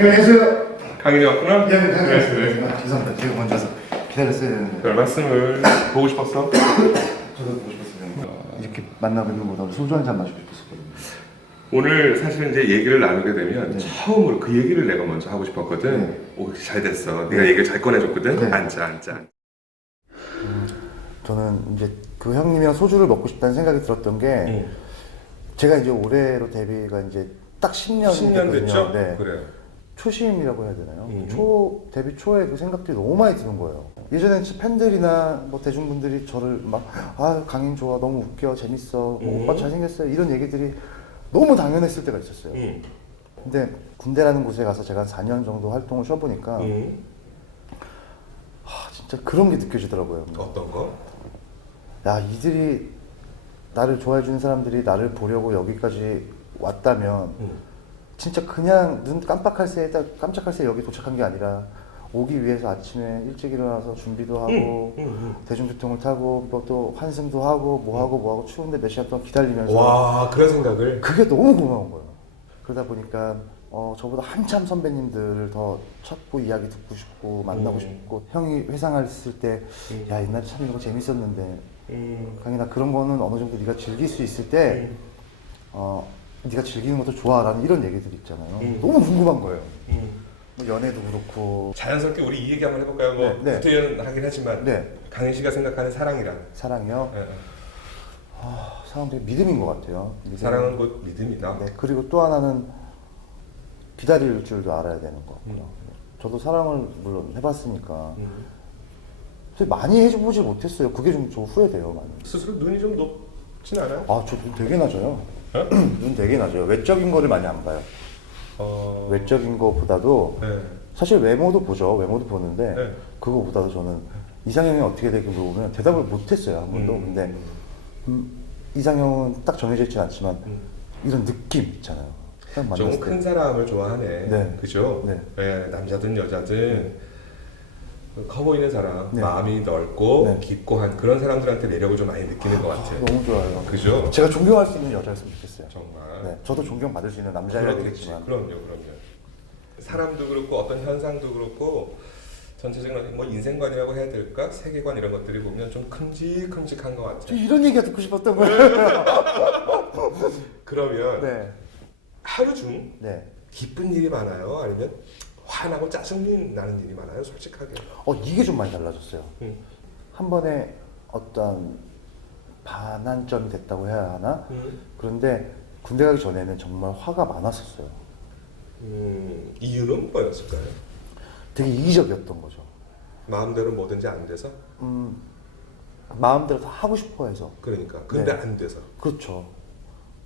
안녕하세요. 강인이 왔구나? 예, 안녕하세요. 죄송합니다. 제가 먼저 와서 기다렸어야 되는데. 별 말씀을. 보고 싶었어? 저도 보고 싶었어요. 이렇게 만나뵙는 것보다 소주 한 잔 마시고 싶었거든요. 오늘 사실 이제 얘기를 나누게 되면 네. 처음으로 그 얘기를 내가 먼저 하고 싶었거든. 네. 오, 잘 됐어. 네가 얘기를 잘 꺼내줬거든. 네. 앉아. 저는 이제 그 형님이랑 소주를 먹고 싶다는 생각이 들었던 게 제가 이제 올해로 데뷔가 이제 딱 10년 10년 됐죠? 네. 그래요. 초심이라고 해야 되나요? 음. 데뷔 초에 그 생각들이 너무 많이 드는 거예요. 예전엔 팬들이나 뭐 대중분들이 저를 강인 좋아, 너무 웃겨, 재밌어, 뭐 오빠 잘생겼어요 이런 얘기들이 너무 당연했을 때가 있었어요. 근데 군대라는 곳에 가서 제가 한 4년 정도 활동을 쉬어보니까 진짜 그런 게 느껴지더라고요. 어떤 거? 야, 이들이 나를 좋아해주는 사람들이 나를 보려고 여기까지 왔다면 진짜 그냥 눈 깜빡할 새에 여기 도착한 게 아니라 오기 위해서 아침에 일찍 일어나서 준비도 하고 대중교통을 타고 뭐 또 환승도 하고 뭐 하고 추운데 몇 시간 동안 기다리면서 와, 그런 생각을. 그게 너무 고마운 거예요. 그러다 보니까 저보다 한참 선배님들을 더 찾고 이야기 듣고 싶고 만나고 싶고 형이 회상했을 때 야, 옛날에 참 이런 거 재밌었는데 강인아 그런 거는 어느 정도 네가 즐길 수 있을 때 네가 즐기는 것도 좋아라는 이런 얘기들 있잖아요. 너무 궁금한 거예요. 뭐 연애도 그렇고 자연스럽게 우리 이 얘기 한번 해볼까요? 뭐 네. 구태연 하긴 하지만 네. 강인 씨가 생각하는 사랑이란? 사랑이요? 네. 사람들이 믿음인 것 같아요. 사랑은 곧 믿음이다. 네, 그리고 또 하나는 기다릴 줄도 알아야 되는 것 같고요. 저도 사랑을 물론 해봤으니까 많이 해보지 못했어요. 그게 좀 저 후회돼요, 많이. 스스로 눈이 좀 높진 않아요? 저 눈 되게 낮아요. 어? 눈 되게 낮아요. 외적인 거를 많이 안 봐요. 외적인 거보다도 네. 사실 외모도 보죠. 외모도 보는데 네. 그거보다도 저는 이상형이 어떻게 되게 물어보면 대답을 못했어요, 한 번도. 근데 이상형은 딱 정해져 있진 않지만 이런 느낌 있잖아요. 딱 만났을 좀 큰 사람을 좋아하네. 네. 그죠? 네. 네, 남자든 여자든 커 보이는 사람, 네. 마음이 넓고 네. 깊고 한 그런 사람들한테 매력을 좀 많이 느끼는 것 같아요. 너무 좋아요. 그죠? 제가 존경할 수 있는 여자였으면 좋겠어요. 정말. 네, 저도 존경받을 수 있는 남자여야 그렇겠지. 되겠지만. 그럼요. 사람도 그렇고 어떤 현상도 그렇고 전체적인 뭐 인생관이라고 해야 될까? 세계관 이런 것들이 보면 좀 큼직큼직한 것 저 같아요. 이런 얘기가 듣고 싶었던 거예요. 그러면 네. 하루 중 네. 기쁜 일이 많아요? 아니면 화나고 짜증이 나는 일이 많아요? 솔직하게. 이게 좀 많이 달라졌어요. 음. 한 번에 어떤 반환점이 됐다고 해야 하나? 그런데 군대 가기 전에는 정말 화가 많았었어요. 이유는 뭐였을까요? 되게 이기적이었던 거죠. 마음대로 뭐든지 안 돼서? 마음대로 다 하고 싶어 해서. 그러니까. 근데 네. 안 돼서. 그렇죠.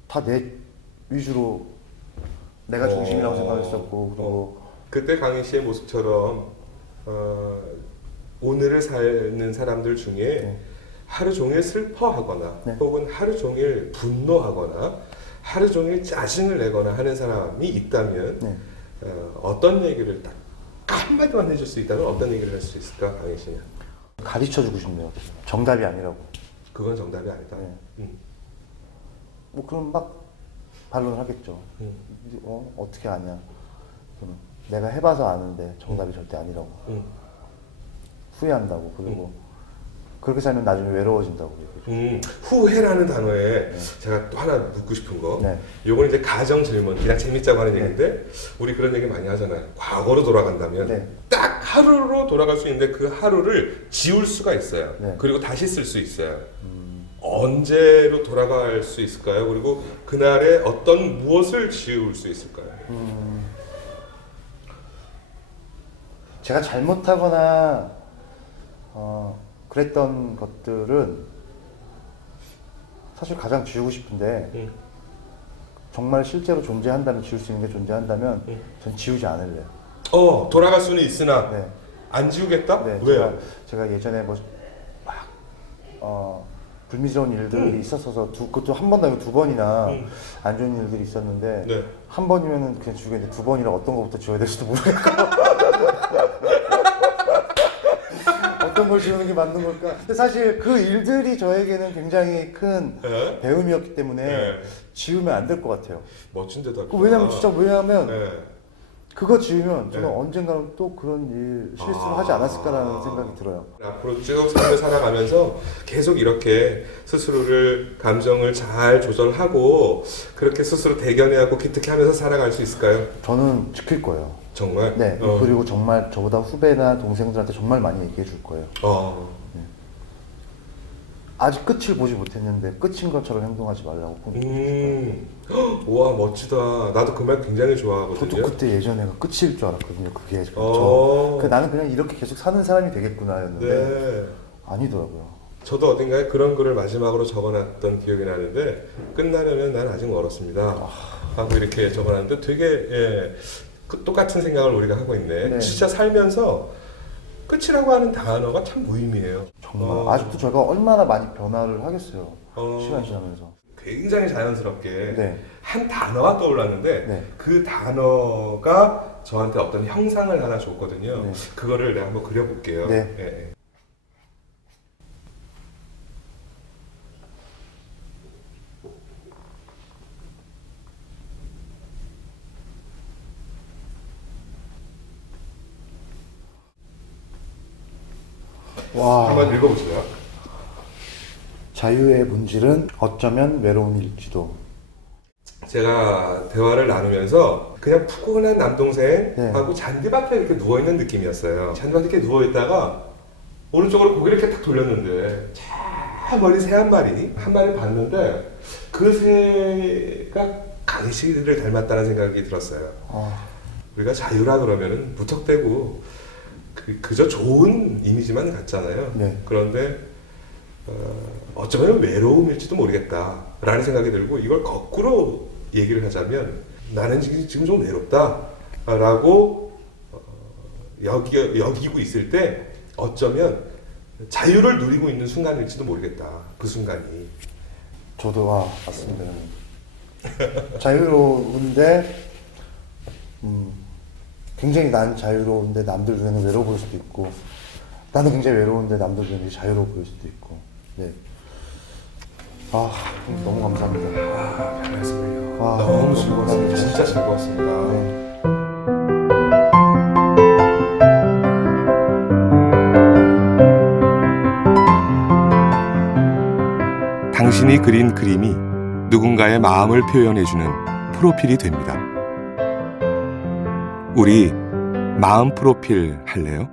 다 내 위주로 내가 중심이라고 생각했었고, 그리고 그때 강인 씨의 모습처럼 오늘을 사는 사람들 중에 네. 하루 종일 슬퍼하거나 네. 혹은 하루 종일 분노하거나 하루 종일 짜증을 내거나 하는 사람이 있다면 네. 어떤 얘기를 딱 한마디만 해줄 수 있다면 어떤 얘기를 할 수 있을까, 강인 씨는? 가르쳐주고 싶네요. 정답이 아니라고. 그건 정답이 아니다. 네. 뭐 그럼 막 반론을 하겠죠. 어떻게 아냐? 저는 내가 해봐서 아는데 정답이 절대 아니라고. 후회한다고. 그리고 그렇게 살면 나중에 외로워진다고 얘기해요. 후회라는 단어에 제가 또 하나 묻고 싶은 거. 네. 요건 이제 가정 질문, 그냥 재밌자고 하는 얘기인데 우리 그런 얘기 많이 하잖아요. 과거로 돌아간다면 네. 딱 하루로 돌아갈 수 있는데 그 하루를 지울 수가 있어요. 네. 그리고 다시 쓸 수 있어요. 언제로 돌아갈 수 있을까요? 그리고 그날에 어떤 무엇을 지울 수 있을까요? 제가 잘못하거나 그랬던 것들은 사실 가장 지우고 싶은데 정말 실제로 존재한다면 지울 수 있는 게 존재한다면 전 지우지 않을래요. 돌아갈 수는 있으나 네. 안 지우겠다? 네, 왜요? 제가 예전에 불미스러운 일들이 있었어서 그것도 한 번도 아니고 두 번이나 안 좋은 일들이 있었는데 네. 한 번이면은 그냥 지우겠는데 두 번이라 어떤 것부터 지워야 될지도 모르겠고 어떤 걸 지우는 게 맞는 걸까? 근데 사실 그 일들이 저에게는 굉장히 큰 네. 배움이었기 때문에 네. 지우면 안 될 것 같아요. 멋진 대답. 왜냐면 네. 그 그거 지으면 저는 네. 언젠가는 또 그런 실수를 하지 않았을까라는 생각이 들어요. 앞으로 쭉 삶을 살아가면서 계속 이렇게 스스로를 감정을 잘 조절하고 그렇게 스스로 대견해하고 기특해하면서 살아갈 수 있을까요? 저는 지킬 거예요. 정말? 네. 그리고 정말 저보다 후배나 동생들한테 정말 많이 얘기해 줄 거예요. 아직 끝을 보지 못했는데 끝인 것처럼 행동하지 말라고 꼭. 우와 멋지다. 나도 그 말 굉장히 좋아하거든요. 저도 그때 예전에가 끝일 줄 알았거든요. 그게 나는 그냥 이렇게 계속 사는 사람이 되겠구나였는데 네. 아니더라고요. 저도 어딘가에 그런 글을 마지막으로 적어놨던 기억이 나는데 끝나려면 난 아직 멀었습니다 하고 이렇게 적어놨는데 되게 똑같은 생각을 우리가 하고 있네. 네. 진짜 살면서 끝이라고 하는 단어가 참 무의미해요. 정말 아직도 제가 얼마나 많이 변화를 하겠어요. 시간이 지나면서. 굉장히 자연스럽게 네. 한 단어가 떠올랐는데 네. 그 단어가 저한테 어떤 형상을 하나 줬거든요. 네. 그거를 내가 한번 그려볼게요. 네. 예. 와. 한번 읽어보세요. 자유의 본질은 어쩌면 외로움일지도. 제가 대화를 나누면서 그냥 푸근한 남동생하고 네. 잔디밭에 이렇게 누워있는 느낌이었어요. 잔디밭에 이렇게 누워있다가 오른쪽으로 고개를 이렇게 딱 돌렸는데 저 멀리 새 한 마리 봤는데 그 새가 강희실을 닮았다는 생각이 들었어요. 우리가 자유라 그러면은 무턱대고 그저 좋은 이미지만 같잖아요. 네. 그런데 어쩌면 외로움일지도 모르겠다라는 생각이 들고 이걸 거꾸로 얘기를 하자면 나는 지금 좀 외롭다라고 여기고 있을 때 어쩌면 자유를 누리고 있는 순간일지도 모르겠다. 그 순간이. 저도 맞습니다. 자유로운데 굉장히 난 자유로운데 남들 눈에는 외로워 보일 수도 있고 나는 굉장히 외로운데 남들 눈에는 자유로워 보일 수도 있고. 네. 너무 감사합니다. 별 말씀을요. 너무 즐거웠습니다. 진짜 즐거웠습니다. 네. 당신이 그린 그림이 누군가의 마음을 표현해주는 프로필이 됩니다. 우리 마음 프로필 할래요?